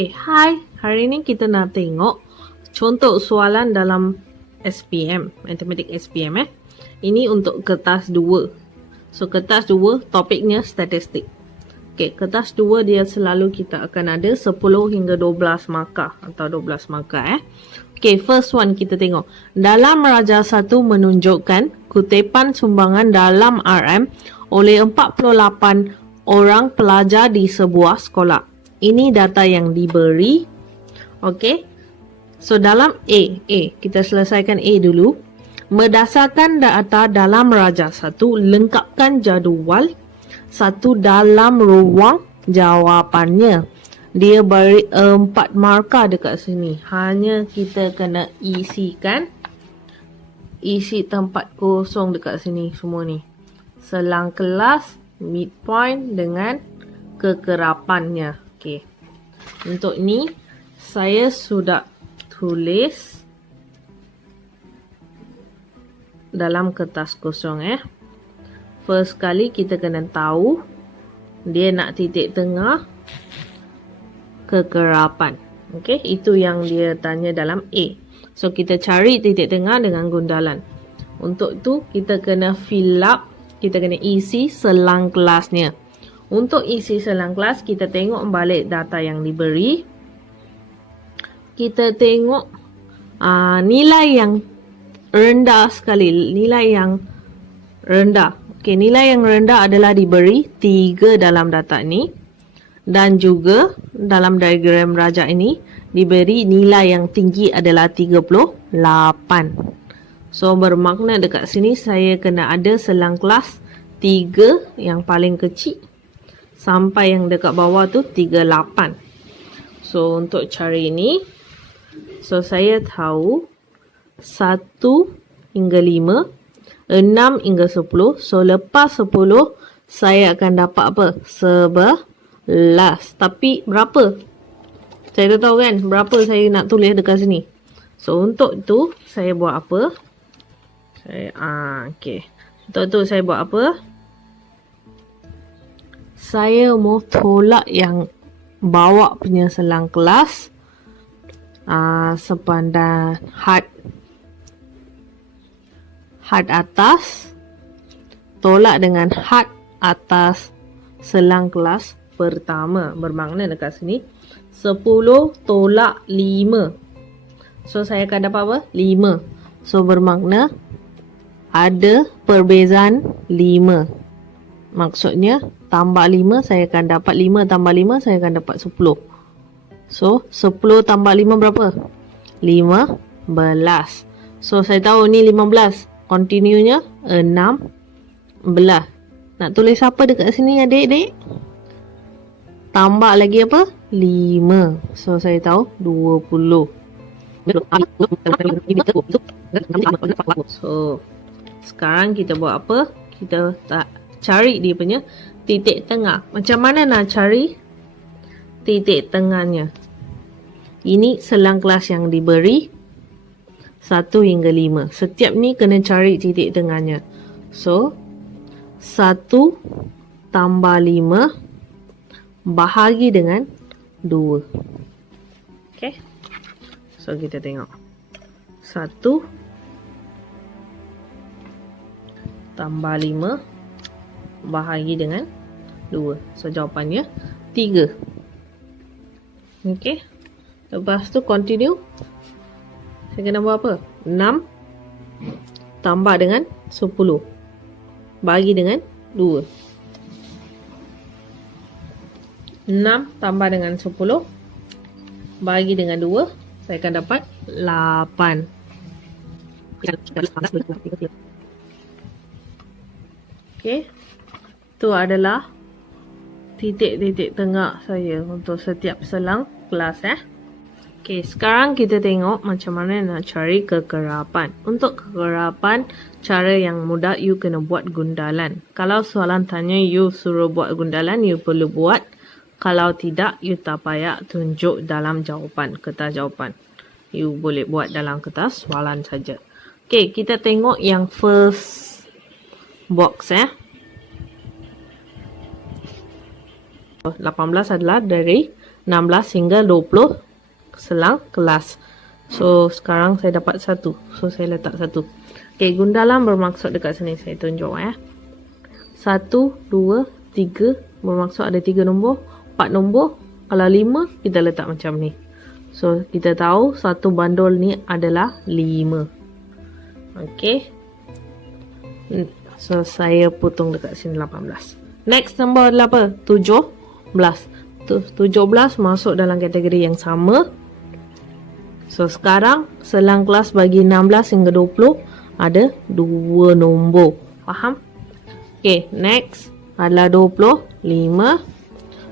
Okay, hai. Hari ni kita nak tengok contoh soalan dalam SPM, Matematik SPM Ini untuk kertas 2. So, kertas 2 topiknya statistik. Okay, kertas 2 dia selalu kita akan ada 10 hingga 12 markah atau 12 markah Okay, first one kita tengok. Dalam Raja 1 menunjukkan kutipan sumbangan dalam RM oleh 48 orang pelajar di sebuah sekolah. Ini data yang diberi. Okay. So, dalam A, kita selesaikan A dulu. Berdasarkan data dalam Raja 1, lengkapkan jadual 1 dalam ruang jawapannya. Dia beri 4 markah dekat sini. Hanya kita kena isikan. Isi tempat kosong dekat sini semua ni. Selang kelas, midpoint dengan kekerapannya. Okay. Untuk ni, saya sudah tulis dalam kertas kosong First kali kita kena tahu dia nak titik tengah kekerapan. Okay, itu yang dia tanya dalam A. So, kita cari titik tengah dengan gundalan. Untuk tu, kita kena fill up, kita kena isi selang kelasnya. Untuk isi selang kelas, kita tengok balik data yang diberi. Kita tengok nilai yang rendah sekali. Nilai yang rendah. Okay, nilai yang rendah adalah diberi 3 dalam data ini. Dan juga dalam diagram raja ini, diberi nilai yang tinggi adalah 38. So, bermakna dekat sini saya kena ada selang kelas 3 yang paling kecil. Sampai yang dekat bawah tu 38. So, untuk cara ini, so saya tahu 1 hingga 5, 6 hingga 10. So, lepas 10, saya akan dapat apa? 11. Tapi, berapa? Saya tak tahu kan berapa saya nak tulis dekat sini. So, untuk tu, saya buat apa? Okay. Untuk tu, saya buat apa? Saya mau tolak yang bawah punya selang kelas sepandang had atas, tolak dengan had atas selang kelas pertama. Bermakna dekat sini 10 tolak 5. So, saya akan dapat apa? 5. So, bermakna ada perbezaan 5. Maksudnya, tambah 5, saya akan dapat 5 tambah 5, saya akan dapat 10. So, 10 tambah 5 berapa? 15. So, saya tahu ni 15. Continue-nya 16. Nak tulis apa dekat sini adik-adik? Tambah lagi apa? 5. So, saya tahu 20. So, sekarang kita buat apa? Kita cari dia punya titik tengah. Macam mana nak cari titik tengahnya? Ini selang kelas yang diberi 1 hingga 5. Setiap ni kena cari titik tengahnya. So, 1 tambah 5 bahagi dengan 2. Okay. So, kita tengok. 1 tambah 5 bahagi dengan 2. So, jawapannya 3. Okay. Lepas tu, continue. Saya kena buat apa? 6 tambah dengan 10. Bagi dengan 2. 6 tambah dengan 10. Bagi dengan 2. Saya akan dapat 8. Okay. Itu adalah titik-titik tengah saya untuk setiap selang kelas Okay, sekarang kita tengok macam mana nak cari kekerapan. Untuk kekerapan, cara yang mudah, you kena buat gundalan. Kalau soalan tanya you suruh buat gundalan, you perlu buat. Kalau tidak, you tak payah tunjuk dalam jawapan, kertas jawapan. You boleh buat dalam kertas soalan saja. Okay, kita tengok yang first box 18 adalah dari 16 hingga 20 selang kelas. So, sekarang saya dapat 1. So, saya letak 1. Okey, gundalan bermaksud dekat sini. Saya tunjuk 1, 2, 3. Bermaksud ada 3 nombor. 4 nombor. Kalau 5, kita letak macam ni. So, kita tahu satu bandul ni adalah 5. Okey. So, saya potong dekat sini 18. Next nombor adalah apa? 17. 17 masuk dalam kategori yang sama. So, sekarang selang kelas bagi 16 hingga 20 ada 2 nombor. Faham? Okay, next adalah 25.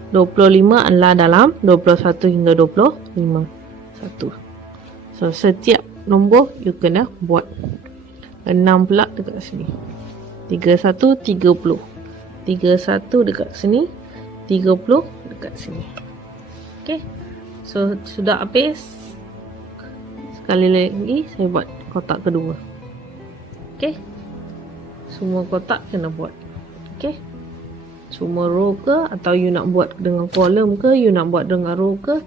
25 adalah dalam 21 hingga 25. 1. So, setiap nombor you kena buat 6 pula dekat sini. 31, 30. 31 dekat sini. 30 dekat sini. Okay. So, sudah habis. Sekali lagi saya buat kotak kedua. Okay. Semua kotak kena buat. Okay. Semua row ke, atau you nak buat dengan kolom ke, you nak buat dengan row ke,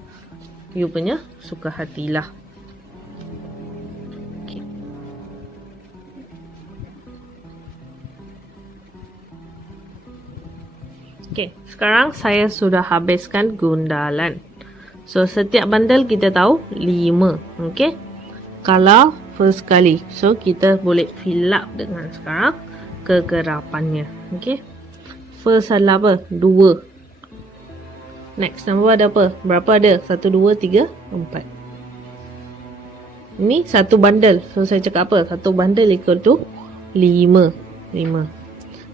you punya suka hatilah. Okay. Okay, sekarang saya sudah habiskan gundalan. So, setiap bundle kita tahu 5. Okay. Kalau first kali, so kita boleh fill up dengan sekarang kegerapannya. Okay. First adalah apa? 2. Next nombor ada apa? Berapa ada? 1, 2, 3, 4. Ini satu bundle. So, saya cakap apa? Satu bundle equal to 5. 5.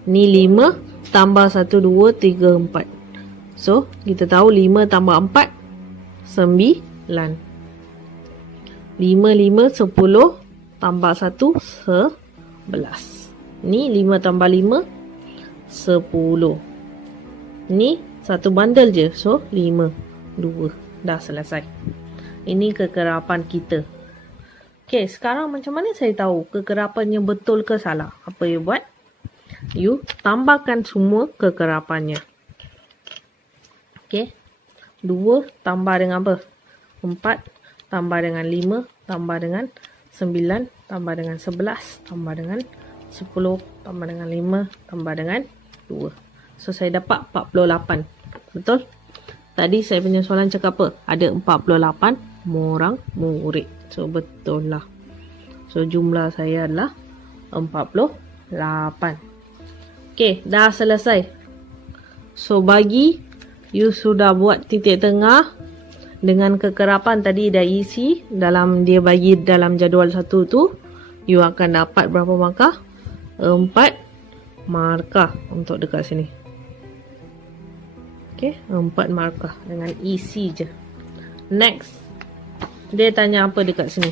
Ni 5 tambah 1, 2, 3, 4. So, kita tahu 5 tambah 4, 9. 5, 5, 10 tambah 1, 11. Ni 5 tambah 5, 10. Ni satu bundle je. So, 5, 2. Dah selesai. Ini kekerapan kita. Okay, sekarang macam mana saya tahu kekerapannya betul ke salah? Apa you buat? You tambahkan semua kekerapannya. Okay. 2 tambah dengan apa? 4 tambah dengan 5 tambah dengan 9 tambah dengan 11 tambah dengan 10 tambah dengan 5 tambah dengan 2. So, saya dapat 48. Betul? Tadi saya punya soalan cakap apa? Ada 48 orang murid. So, betul lah. So, jumlah saya adalah 48. Okay, dah selesai. So, bagi you sudah buat titik tengah dengan kekerapan tadi dah isi dalam, dia bagi dalam jadual satu tu, you akan dapat berapa markah? 4 markah untuk dekat sini. Okay, 4 markah dengan isi je. Next, dia tanya apa dekat sini?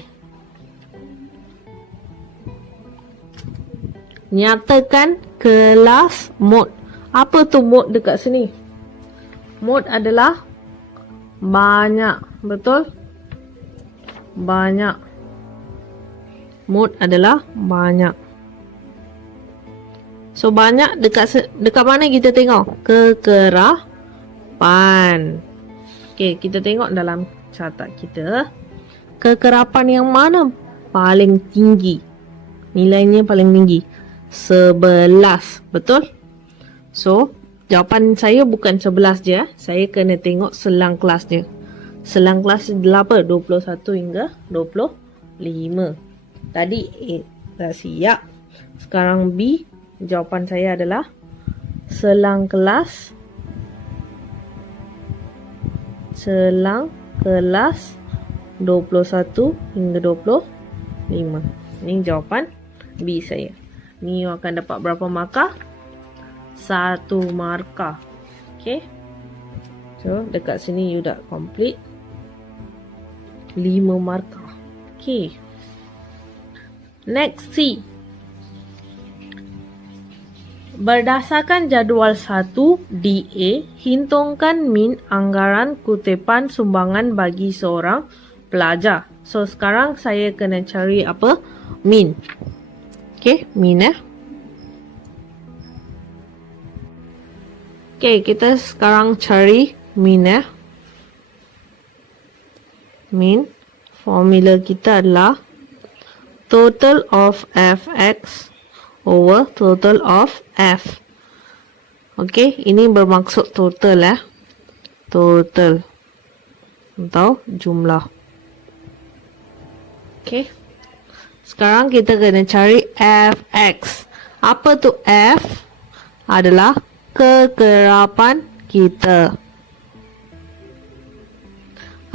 Nyatakan kelas mode. Apa tu mode dekat sini? Mode adalah banyak. Betul? Banyak. Mode adalah banyak. So, banyak dekat mana kita tengok? Kekerapan. Okay, kita tengok dalam catat kita. Kekerapan yang mana paling tinggi? Nilainya paling tinggi. 11. Betul? So, jawapan saya bukan 11 je. Saya kena tengok selang kelas dia. Selang kelas adalah apa? 21 hingga 25. Tadi A dah siap. Sekarang B. Jawapan saya adalah selang kelas 21 hingga 25. Ini jawapan B saya. Ni you akan dapat berapa markah? 1 markah. Okay. So, dekat sini you dah complete 5 markah. Okay. Next, C. Berdasarkan jadual 1 DA, hitungkan min anggaran kutipan sumbangan bagi seorang pelajar. So, sekarang saya kena cari apa? Min. Okay, min Okay, kita sekarang cari min Mean formula kita adalah total of fx over total of f. Okey, ini bermaksud total ya. Total atau jumlah. Okey. Sekarang kita kena cari fx. Apa tu f? Adalah kekerapan kita.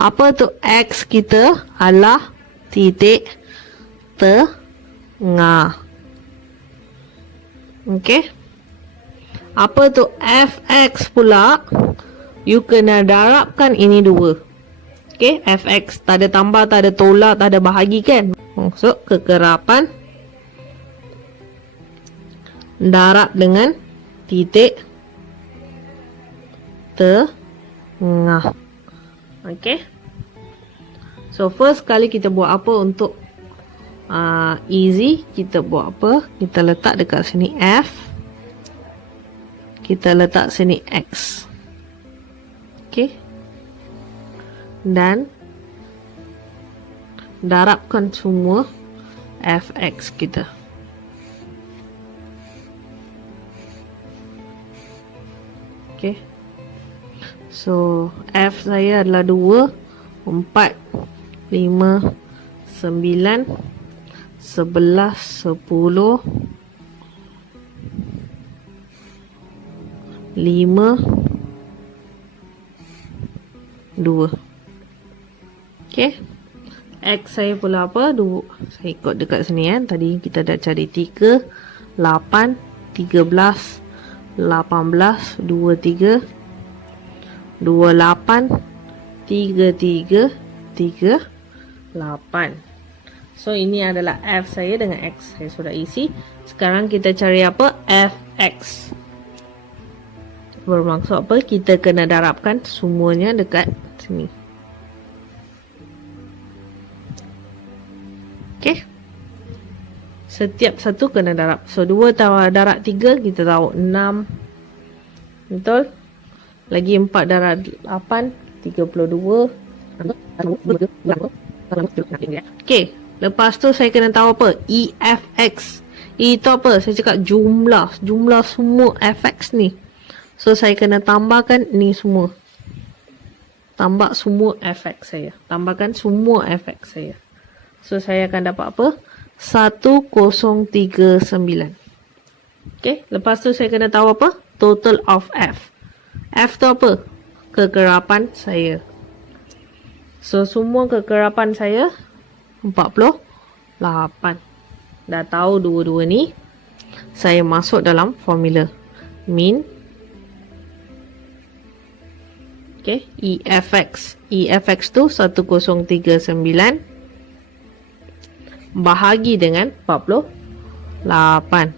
Apa tu x kita? Adalah titik tengah. Okey. Apa tu fx pula? You kena darabkan ini dua. Okey, fx tak ada tambah, tak ada tolak, tak ada bahagi kan? Maksud kekerapan darab dengan titik tengah. Okay. So first kali kita buat apa untuk easy, kita buat apa? Kita letak dekat sini f, kita letak sini x. Okay. Dan darabkan semua fx kita. Okay. So, F saya adalah 2, 4, 5, 9, 11, 10, 5, 2. Okay. X saya pula apa? 2. Saya ikut dekat sini kan. Tadi kita dah cari 3, 8, 13, 18, 23, 28, 33, 38. So, ini adalah F saya dengan X saya sudah isi. Sekarang kita cari apa? Fx. Bermaksud apa? Kita kena darabkan semuanya dekat sini. Okay. Setiap satu kena darab. So, 2 darab 3, kita tahu 6. Betul? Lagi 4 darab 8, 32. Okay. Lepas tu saya kena tahu apa? EFX. E itu apa? Saya cakap jumlah. Jumlah semua FX ni. So, saya kena tambahkan ni semua. Tambah semua FX saya. Tambahkan semua FX saya. So, saya akan dapat apa? 1039. Okay. Lepas tu saya kena tahu apa? Total of F. F tu apa? Kekerapan saya. So, semua kekerapan saya 48. Dah tahu dua-dua ni. Saya masuk dalam formula. Mean. Okay. EFX. EFX tu 1039. Bahagi dengan 48.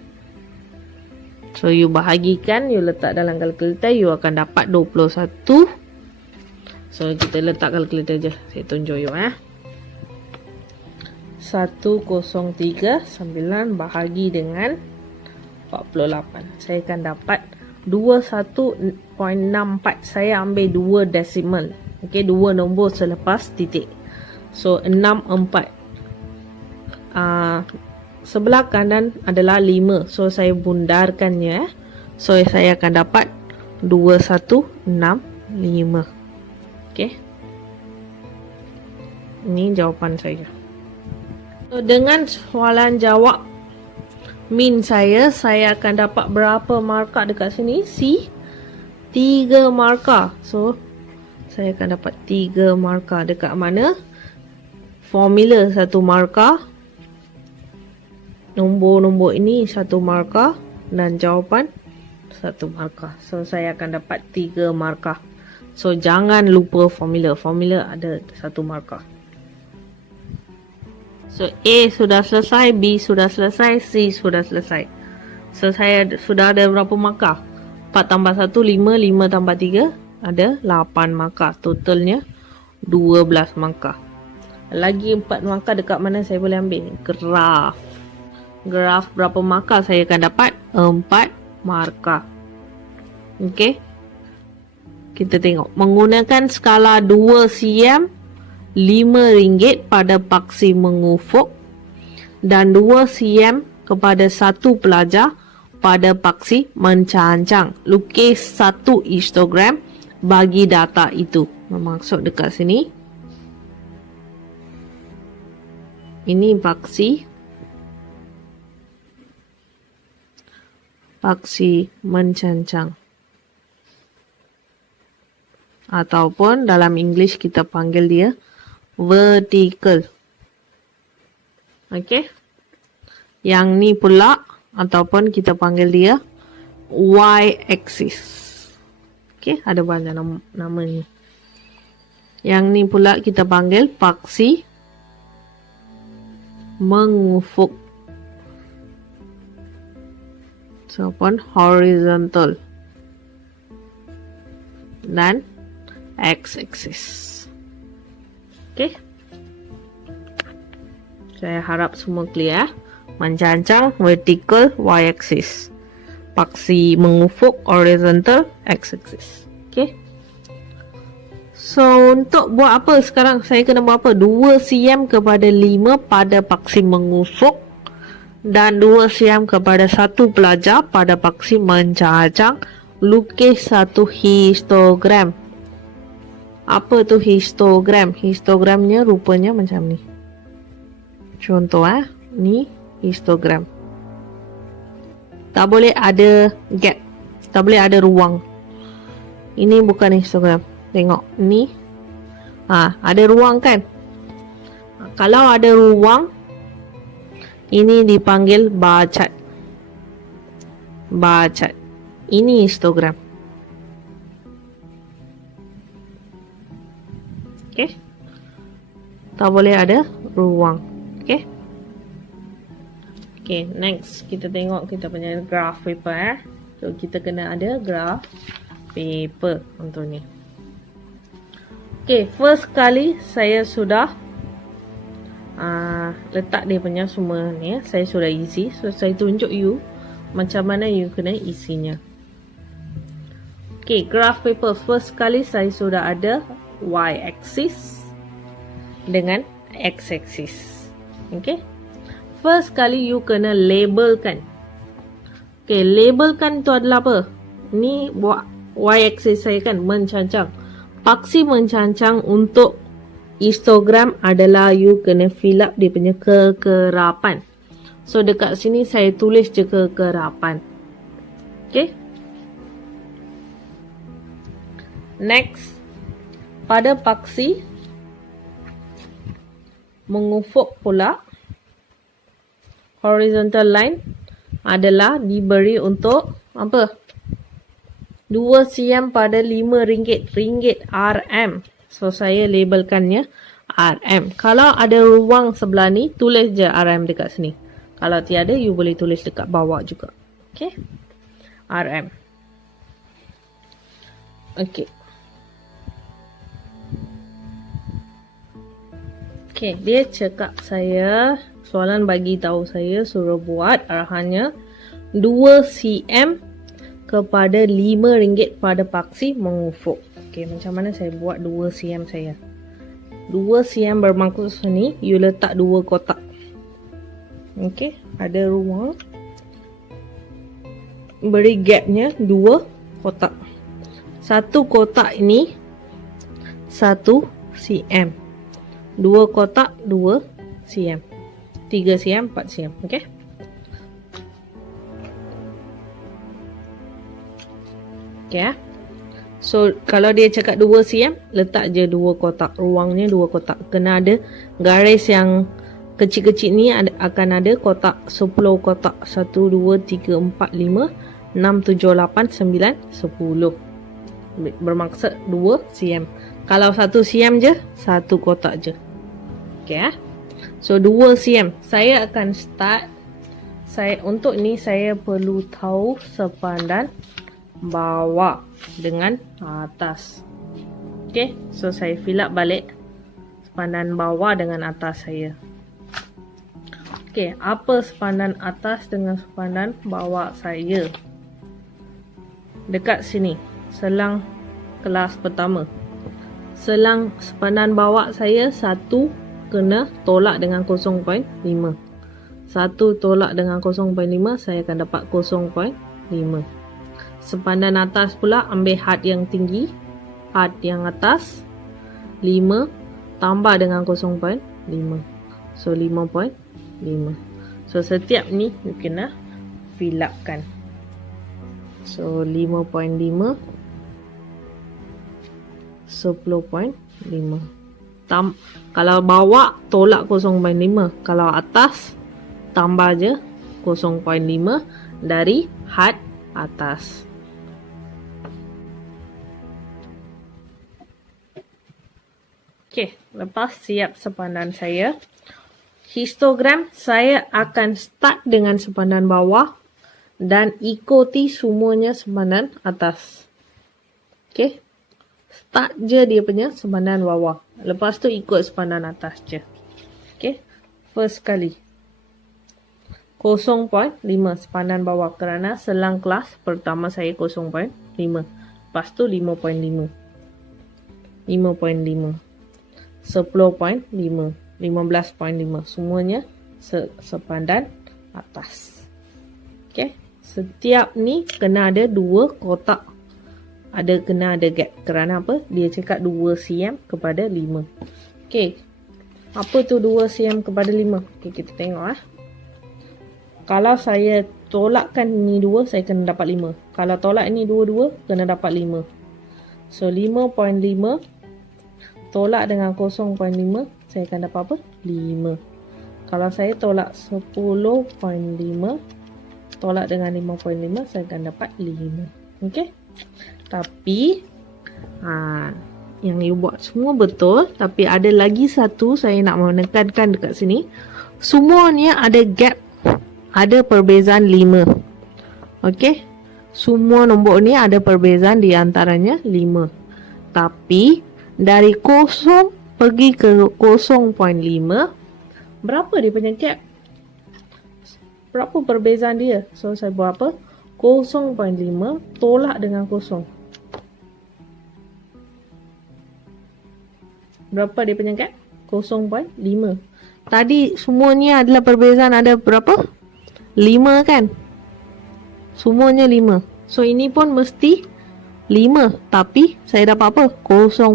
So, you bahagikan, you letak dalam kalkulator, you akan dapat 21. So, kita letak kalkulator je. Saya tunjuk you 1039 bahagi dengan 48. Saya akan dapat 21.64. Saya ambil 2 desimal. Okay, 2 nombor selepas titik. So, 64. Sebelah kanan adalah 5. So, saya bundarkannya. So, saya akan dapat 2165. Okay. Ini jawapan saya. So, dengan soalan jawab min saya akan dapat berapa markah dekat sini? C. 3 markah. So, saya akan dapat 3 markah dekat mana? Formula 1 markah. Nombor-nombor ini 1 markah dan jawapan 1 markah. So, saya akan dapat 3 markah. So, jangan lupa formula. Formula ada 1 markah. So, A sudah selesai, B sudah selesai, C sudah selesai. So, saya sudah ada berapa markah? 4 tambah 1, 5. 5 tambah 3, ada 8 markah. Totalnya 12 markah. Lagi 4 markah dekat mana saya boleh ambil? Graf. Graf berapa markah saya akan dapat? 4 markah. Okey. Kita tengok. Menggunakan skala 2 cm RM5 pada paksi mengufuk dan 2 cm kepada satu pelajar pada paksi mencancang. Lukis satu histogram bagi data itu. Bermaksud dekat sini. Ini paksi mencancang. Ataupun dalam English kita panggil dia vertical. Okey. Yang ni pula ataupun kita panggil dia y-axis. Okey, ada banyak nama ni. Yang ni pula kita panggil paksi mengufuk. Ataupun horizontal. Dan x-axis. Okey. Saya harap semua clear. Mencancang, vertical, y-axis. Paksi mengufuk, horizontal, x-axis. Okay. So, untuk buat apa sekarang? Saya kena buat apa? 2 cm kepada 5 pada paksi mengufuk. Dan 2 cm kepada satu pelajar pada paksi mencancang. Lukis satu histogram. Apa tu histogram? Histogramnya rupanya macam ni. Contoh ni histogram. Tak boleh ada gap. Tak boleh ada ruang. Ini bukan histogram. Tengok ni. Ada ruang kan? Kalau ada ruang, ini dipanggil bar chart. Bar chart. Ini histogram. Okay. Tak boleh ada ruang. Okay. Okay, next kita tengok kita punya graph paper. So kita kena ada graph paper untuk ni. Okay, first kali saya sudah letak dia punya semua ni. Saya sudah isi. So saya tunjuk you macam mana you kena isinya. Okay, graph paper first kali saya sudah ada y-axis dengan x-axis. Okay. First kali you kena labelkan. Okay, labelkan tu adalah apa? Ni buat y-axis saya kan, mencancang. Paksi mencancang untuk histogram adalah you kena fill up dia punya kekerapan. So dekat sini saya tulis je kekerapan. Okay. Next, pada paksi mengufuk pula, horizontal line adalah diberi untuk apa? 2 cm pada RM5. Ringgit RM. So saya labelkannya RM. Kalau ada ruang sebelah ni, tulis je RM dekat sini. Kalau tiada, you boleh tulis dekat bawah juga. Okay. RM. Okay. Okay, dia cakap saya, soalan bagi tahu saya suruh buat arahannya 2 cm kepada RM5 pada paksi mengufuk. Okay, macam mana saya buat 2 cm saya? 2 cm bermaksud ni, you letak 2 kotak. Okay, ada ruang. Beri gapnya 2 kotak. Satu kotak ini 1 cm. 2 kotak 2 cm. 3 cm, 4 cm. Okay. Okay. So, kalau dia cakap 2 cm, letak je 2 kotak. Ruangnya 2 kotak. Kena ada garis yang kecil-kecil ni akan ada kotak 10 kotak. 1, 2, 3, 4, 5, 6, 7, 8, 9, 10. Bermaksud 2 cm. Kalau 1 cm je, 1 kotak je. Okay. So 2 cm. Saya akan start. Untuk ni saya perlu tahu sepadan bawah dengan atas. Okay. So saya fill up balik sepadan bawah dengan atas saya. Okay. Apa sepadan atas dengan sepadan bawah saya? Dekat sini. Selang kelas pertama. selang sepadan bawah saya 1 kena tolak dengan 0.5. 1 tolak dengan 0.5, saya akan dapat 0.5. Sepadan atas pula ambil had yang tinggi, had yang atas 5 tambah dengan 0.5. So 5.5. So setiap ni you kena fill up kan. So 5.5 10.5. Kalau bawah tolak 0.5, kalau atas tambah je 0.5 dari had atas. Okey, lepas siap sepadan saya, histogram saya akan start dengan sepadan bawah dan ikuti semuanya sepadan atas. Okey, start je dia punya sepadan bawah, lepas tu ikut sepadan atas je. Okey, first kali 0.5 sepadan bawah kerana selang kelas pertama saya 0.5. Lepas tu 5.5. 5.5. 10.5. 15.5. Semuanya sepadan atas. Okey. Setiap ni kena ada 2 kotak. Kena ada gap. Kerana apa? Dia cakap 2 cm kepada 5. Okey. Apa tu 2 cm kepada 5? Okey, kita tengok . Kalau saya tolakkan ni 2, saya kena dapat 5. Kalau tolak ni 2, kena dapat 5. So 5.5 tolak dengan 0.5, saya akan dapat apa? 5. Kalau saya tolak 10.5 tolak dengan 5.5, saya akan dapat 5. Okey. Tapi yang you buat semua betul, tapi ada lagi satu saya nak menekankan dekat sini. Semuanya ada gap, ada perbezaan 5. Okey. Semua nombor ni ada perbezaan di antaranya 5. Tapi dari 0 pergi ke 0.5, berapa dia punya gap? Berapa perbezaan dia? So saya buat apa? 0.5 tolak dengan 0. Berapa dia punya gap? 0.5. Tadi semuanya adalah perbezaan ada berapa? 5 kan? Semuanya 5. So ini pun mesti 5. Tapi saya dapat apa? 0.5.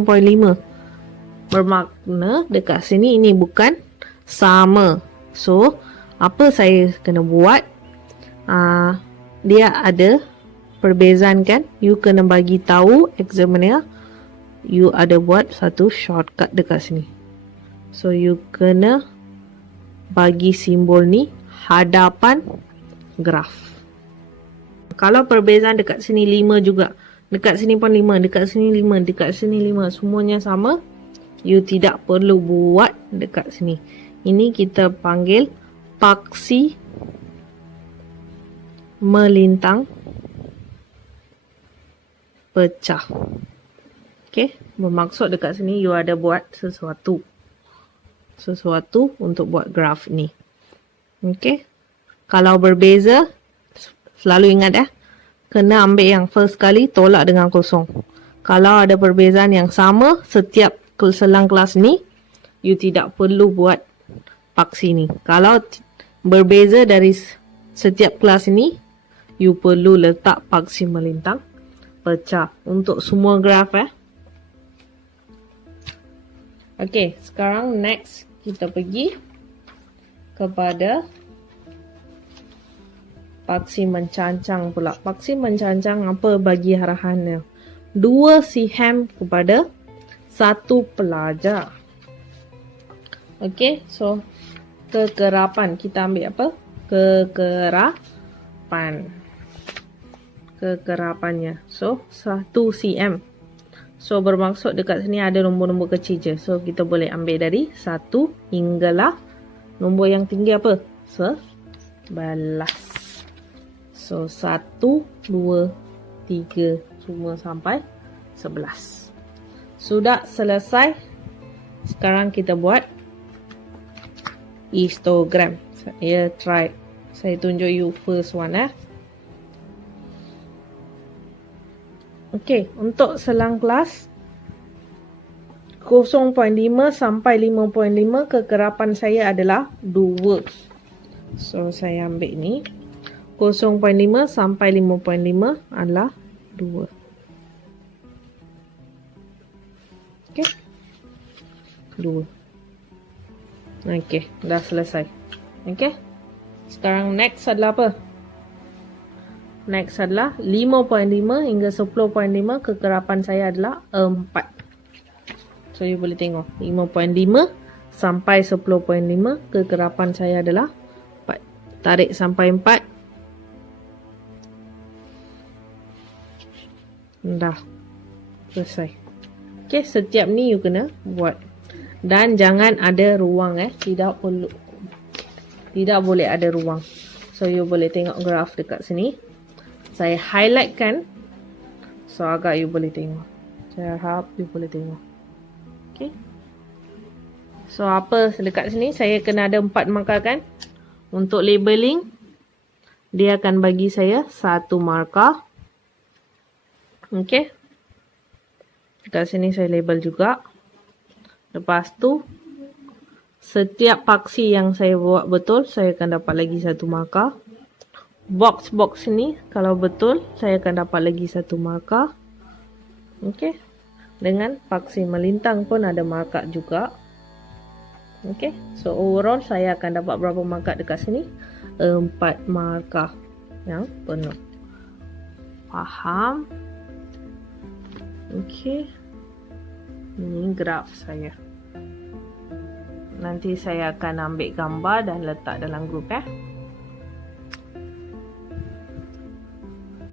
Bermakna dekat sini ini bukan sama. So apa saya kena buat? Dia ada perbezaan kan? You kena bagi tahu examiner. You ada buat satu shortcut dekat sini. So you kena bagi simbol ni hadapan graf. Kalau perbezaan dekat sini 5 juga, dekat sini pun 5, dekat sini 5, dekat sini 5, semuanya sama, you tidak perlu buat dekat sini. Ini kita panggil paksi melintang pecah. Okey, bermaksud dekat sini you ada buat sesuatu untuk buat graf ni. Okey. Kalau berbeza, selalu ingat kena ambil yang first kali tolak dengan 0. Kalau ada perbezaan yang sama setiap selang kelas ni, you tidak perlu buat paksi ni. Kalau berbeza dari setiap kelas ni, you perlu letak paksi melintang pecah untuk semua graf . Okey, sekarang next kita pergi kepada paksi mencancang pula. Paksi mencancang apa bagi arahannya? 2 siham kepada 1 pelajar. Okey, so kekerapan kita ambil apa? Kekerapannya. So 1 cm. So bermaksud dekat sini ada nombor-nombor kecil je. So kita boleh ambil dari 1 hinggalah nombor yang tinggi apa? 11. So 1, 2, 3 semua sampai 11. Sudah selesai. Sekarang kita buat histogram. Saya tunjuk you first one . Okey, untuk selang kelas 0.5 sampai 5.5 kekerapan saya adalah 2. So, saya ambil ni. 0.5 sampai 5.5 adalah 2. Okey. 2. Okey, dah selesai. Okey. Sekarang next adalah apa? Next adalah 5.5 hingga 10.5 kekerapan saya adalah 4. So, you boleh tengok 5.5 sampai 10.5 kekerapan saya adalah 4. Tarik sampai 4. Dah selesai. Okey, setiap ni you kena buat. Dan jangan ada ruang tidak boleh ada ruang. So you boleh tengok graf dekat sini. Saya highlight kan. So agak you boleh tengok. Saya harap you boleh tengok. Okey. So apa dekat sini saya kena ada 4 markah kan. Untuk labeling dia akan bagi saya 1 markah. Okey. Dekat sini saya label juga. Lepas tu setiap paksi yang saya buat betul, saya akan dapat lagi 1 markah. Box-box ni kalau betul, saya akan dapat lagi 1 markah. Okey. Dengan paksi melintang pun ada markah juga. Okey. So overall saya akan dapat berapa markah dekat sini? 4 markah yang penuh. Faham? Okey. Ini graf saya. Nanti saya akan ambil gambar dan letak dalam grup